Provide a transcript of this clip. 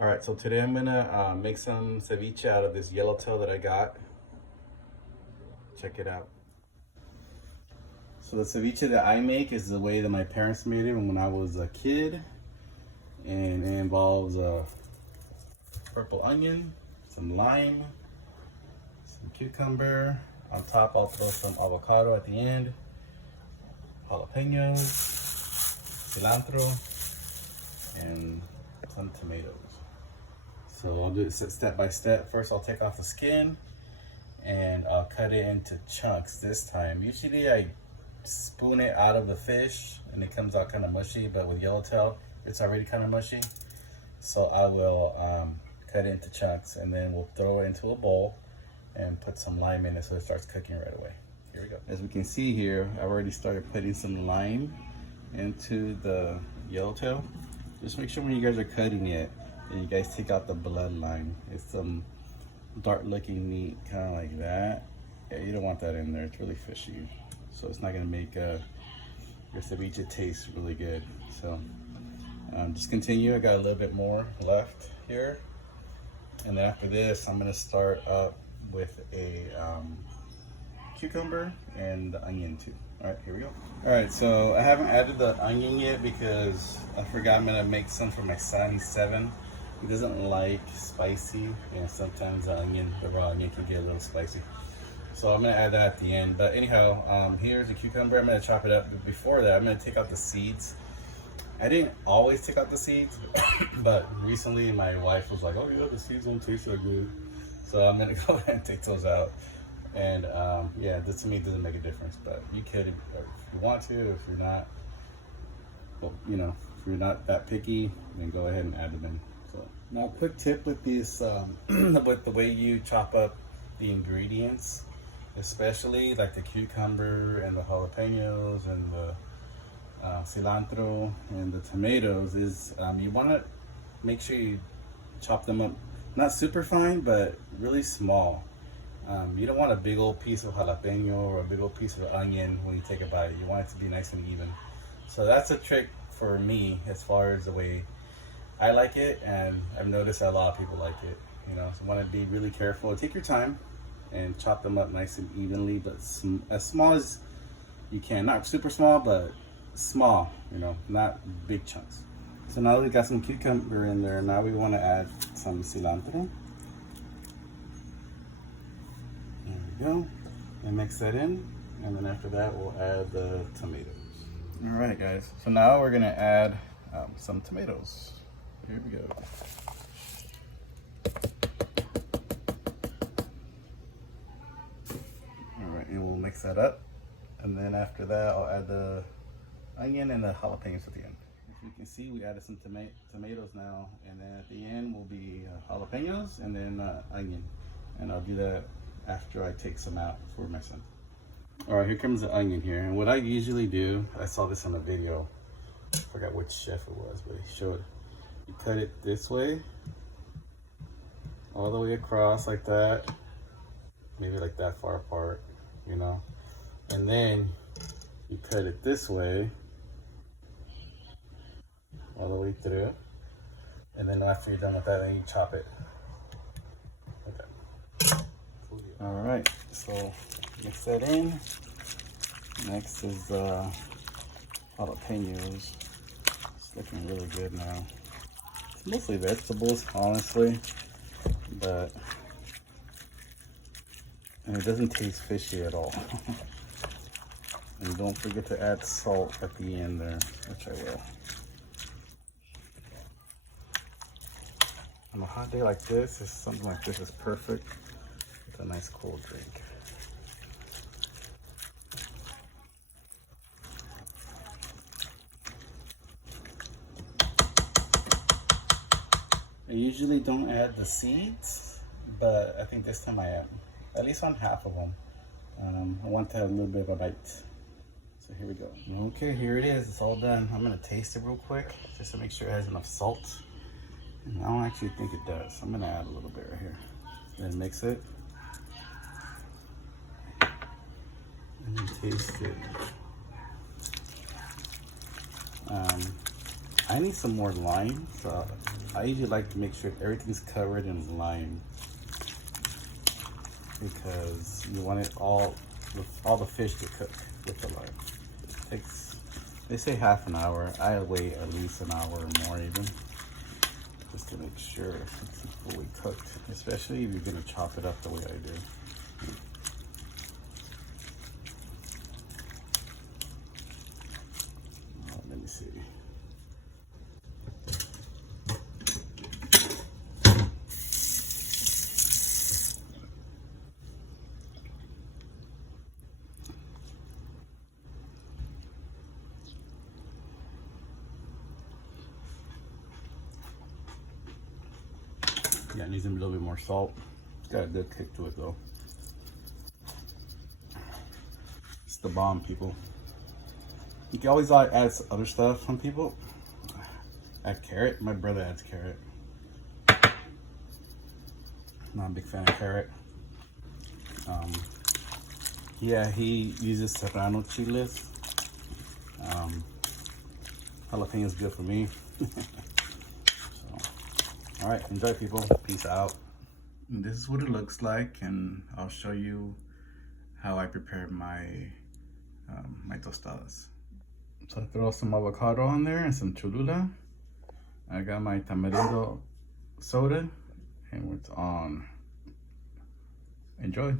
All right, so today I'm gonna make some ceviche out of this yellowtail that I got. Check it out. So the ceviche that I make is the way that my parents made it when I was a kid. And it involves a purple onion, some lime, some cucumber. On top, I'll throw some avocado at the end, jalapenos, cilantro, and some tomatoes. So I'll do it step by step. First, I'll take off the skin and I'll cut it into chunks this time. Usually I spoon it out of the fish and it comes out kind of mushy, but with yellowtail, it's already kind of mushy. So I will cut it into chunks and then we'll throw it into a bowl and put some lime in it so it starts cooking right away. Here we go. As we can see here, I've already started putting some lime into the yellowtail. Just make sure when you guys are cutting it, and you guys take out the bloodline. It's some dark looking meat, kind of like that. Yeah, you don't want that in there. It's really fishy. So it's not gonna make your ceviche taste really good. So just continue. I got a little bit more left here. And then after this, I'm gonna start up with a cucumber and the onion too. All right, here we go. All right, so I haven't added the onion yet because I forgot I'm gonna make some for my son. He's 7. He doesn't like spicy, and sometimes the raw onion can get a little spicy. So I'm gonna add that at the end. But anyhow, here's the cucumber. I'm gonna chop it up. But before that, I'm gonna take out the seeds. I didn't always take out the seeds, but recently my wife was like, "Oh yeah, the seeds don't taste so good." So I'm gonna go ahead and take those out. And yeah, this to me doesn't make a difference, but you could if you want to. If you're not, well, you know, if you're not that picky, then go ahead and add them in. So now, quick tip with this, with the way you chop up the ingredients, especially like the cucumber and the jalapenos and the cilantro and the tomatoes, is you want to make sure you chop them up not super fine, but really small. You don't want a big old piece of jalapeno or a big old piece of onion when you take a bite. You want it to be nice and even. So that's a trick for me as far as the way I like it, and I've noticed that a lot of people like it. You know, so you want to be really careful. Take your time and chop them up nice and evenly, but as small as you can. Not super small, but small, you know, not big chunks. So now that we got some cucumber in there, now we want to add some cilantro. There we go. And mix that in. And then after that, we'll add the tomatoes. All right, guys. So now we're gonna add some tomatoes. Here we go. All right, and we'll mix that up. And then after that, I'll add the onion and the jalapenos at the end. As you can see, we added some tomatoes now. And then at the end will be jalapenos and then onion. And I'll do that after I take some out for my son. All right, here comes the onion here. And what I usually do, I saw this on a video. I forgot which chef it was, but he showed. You cut it this way, all the way across like that, maybe like that far apart, you know. And then you cut it this way, all the way through. And then after you're done with that, then you chop it. Okay. All right, so mix that in. Next is the jalapenos. It's looking really good now. It's mostly vegetables, honestly, and it doesn't taste fishy at all. And don't forget to add salt at the end there, which I will. On a hot day like this, something like this is perfect with a nice cold drink. I usually don't add the seeds, but I think this time I am. At least on half of them. I want to have a little bit of a bite. So here we go. Okay, here it is. It's all done. I'm gonna taste it real quick just to make sure it has enough salt. And I don't actually think it does. I'm gonna add a little bit right here. Then mix it. And then taste it. I need some more lime, so I usually like to make sure everything's covered in lime because you want it all the fish to cook with the lime. It takes, they say half an hour. I wait at least an hour or more even, just to make sure it's fully cooked, especially if you're gonna chop it up the way I do. Let me see. Yeah, it needs a little bit more salt. It's got a good kick to it though. It's the bomb, people. You can always add other stuff. Some people add carrot. My brother adds carrot. Not a big fan of carrot. Yeah, he uses serrano chiles. Jalapeno is good for me. All right, enjoy, people. Peace out. And this is what it looks like, and I'll show you how I prepared my my tostadas. So I throw some avocado on there and some cholula. I got my tamarindo soda, and it's on. Enjoy.